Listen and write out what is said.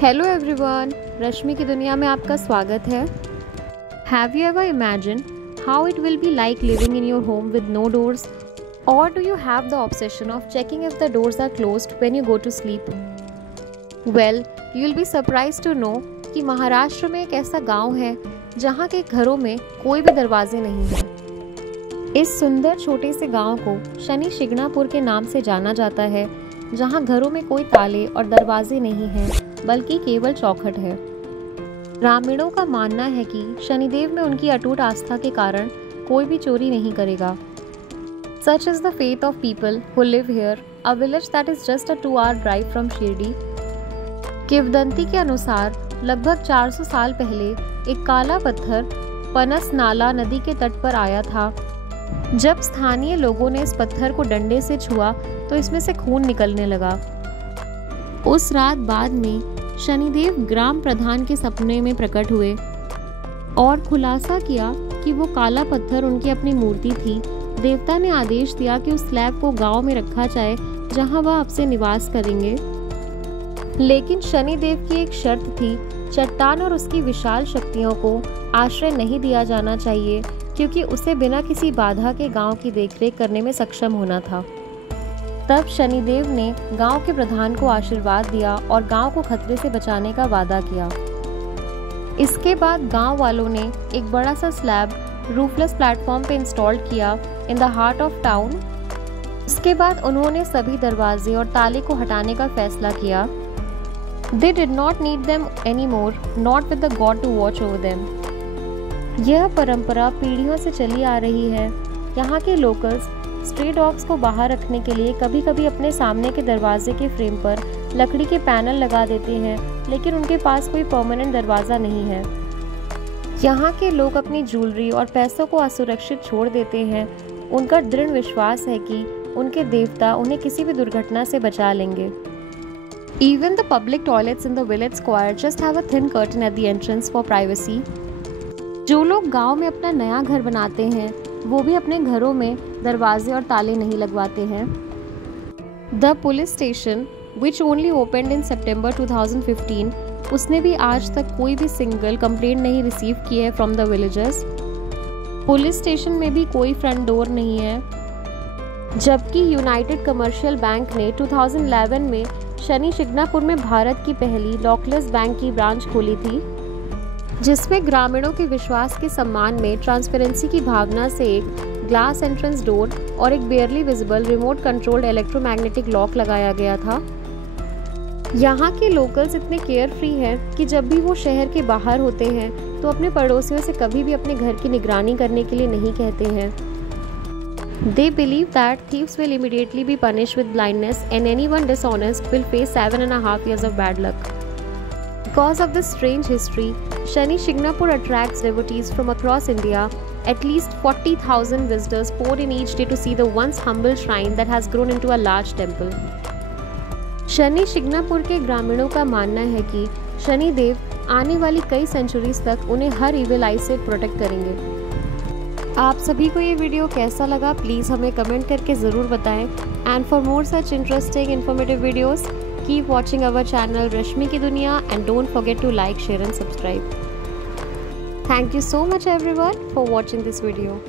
Hello everyone, रश्मि की दुनिया में आपका स्वागत है। Have you ever imagine how it will be like living in your home with no doors? और do you have the obsession of checking if the doors are closed when you go to sleep? Well, you will be surprised to know कि महाराष्ट्र में एक ऐसा गांव है जहां के घरों में कोई भी दरवाजे नहीं है। इस सुंदर छोटे से गांव को शनि शिंगणापुर के नाम से जाना जाता है, जहां घरों में कोई ताले और दरवाजे नहीं हैं, बल्कि केवल चौखट है। ग्रामीणों का मानना है कि शनिदेव में उनकी अटूट आस्था के कारण कोई भी चोरी नहीं करेगा। Such is the faith of people who live here, a village that is just a 2-hour drive from Shirdi. किंवदंती के अनुसार लगभग 400 साल पहले एक काला पत्थर पनस नाला नदी के तट पर आया था। जब स्थानीय लोगों ने इस पत्थर को डंडे से छुआ तो इसमें से खून निकलने लगा। उस रात बाद में शनिदेव ग्राम प्रधान के सपने में प्रकट हुए और खुलासा किया कि वो काला पत्थर उनकी अपनी मूर्ति थी। देवता ने आदेश दिया कि उस स्लैब को गांव में रखा जाए जहां वह अब से निवास करेंगे। लेकिन शनिदेव की एक शर्त थी, चट्टान और उसकी विशाल शक्तियों को आश्रय नहीं दिया जाना चाहिए, क्योंकि उसे बिना किसी बाधा के गांव की देखरेख करने में सक्षम होना था। तब शनिदेव ने गांव के प्रधान को आशीर्वाद दिया और गांव को खतरे से बचाने का वादा किया। इसके बाद गांव वालों ने एक बड़ा सा स्लैब रूफलेस प्लेटफॉर्म पे इंस्टॉल किया in the heart of town. उसके बाद उन्होंने सभी दरवाजे और ताले को हटाने का फैसला किया। They did not need them anymore, not with the God to watch over them। यह परंपरा पीढ़ियों से चली आ रही है। यहाँ के लोकल्स स्ट्रे डॉग्स को बाहर रखने के लिए कभी कभी अपने सामने के दरवाजे के फ्रेम पर लकड़ी के पैनल लगा देते हैं, लेकिन उनके पास कोई परमानेंट दरवाज़ा नहीं है। यहाँ के लोग अपनी ज्वेलरी और पैसों को असुरक्षित छोड़ देते हैं। उनका दृढ़ विश्वास है कि उनके देवता उन्हें किसी भी दुर्घटना से बचा लेंगे। Even the public toilets in the village square just have a thin curtain at the entrance for privacy। जो लोग गांव में अपना नया घर बनाते हैं वो भी अपने घरों में दरवाजे और ताले नहीं लगवाते हैं। The police station which only opened in September 2015, उसने भी आज तक कोई भी सिंगल कंप्लेंट नहीं रिसीव की है from the villagers. Police station में भी कोई फ्रंट डोर नहीं है। जबकि यूनाइटेड कमर्शियल बैंक ने 2011 में शनि शिंगणापुर में भारत की पहली लॉकलेस बैंक की ब्रांच खोली थी, जिसमें ग्रामीणों के विश्वास के सम्मान में ट्रांसपेरेंसी की भावना से एक ग्लास एंट्रेंस डोर और एक बेयरली visible remote controlled electromagnetic lock लगाया गया था। यहाँ के लोकल्स इतने केयर फ्री हैं कि जब भी वो शहर के बाहर होते हैं तो अपने पड़ोसियों से कभी भी अपने घर की निगरानी करने के लिए नहीं कहते हैं। They believe that thieves will immediately be punished with blindness and anyone dishonest will face 7.5 years of bad luck। Because of this strange history, Shani Shignapur attracts devotees from across India. At least 40,000 visitors pour in each day to see the once humble shrine that has grown into a large temple। Shani Shingnapur के ग्रामीणों का मानना है कि शनि देव आने वाली कई centuries तक उन्हें हर इविल आई से प्रोटेक्ट करेंगे। आप सभी को ये वीडियो कैसा लगा प्लीज़ हमें कमेंट करके ज़रूर बताएं। And for more such interesting informative videos keep watching our channel Rashmi ki Duniya and don't forget to like, share and subscribe. Thank you so much everyone for watching this video.